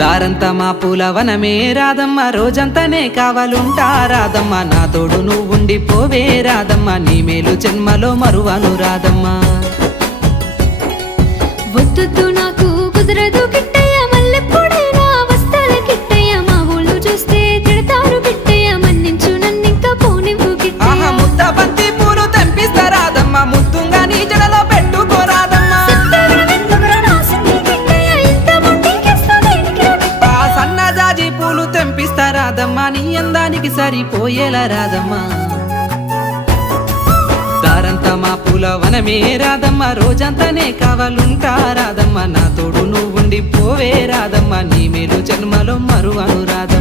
దారంతా మా పూలవనమే రాదమ్మ, రోజంతానే కావాలుంటా రాదమ్మ, నా తోడు నువ్వుండి పోవే రాదమ్మ, నీ మేలు జన్మలో మరువను రాదమ్మ. వద్దు నాకు కుదరదు కిట్టయ్య, మల్లెప్పుడైనా వస్తాల కిట్టయ్య, మా ఊళ్ళు చూస్తే తిడతారు కిట్టయ్య, మన్నించు నన్నింకా పోనివ్వు కిట్టయ్య. ముద్ద బంతి పూలు తెంపిస్తా రాదమ్మ, ముద్దుంగా నీ జడలో పెట్టుకోరాదమ్మ. సన్నజాజి పూలు తెంపిస్తా రాదమ్మ, నీ అందానికి సరిపోయేలా రాదమ్మ. దారంతా మా పూలవనమే రాదమ్మ, రోజంతానే కావాలుంటా రాదమ్మ, నా తోడు నువ్వుండి పోవే రాదమ్మ, నీ మేలు జన్మలో మరువను రాదమ్మ.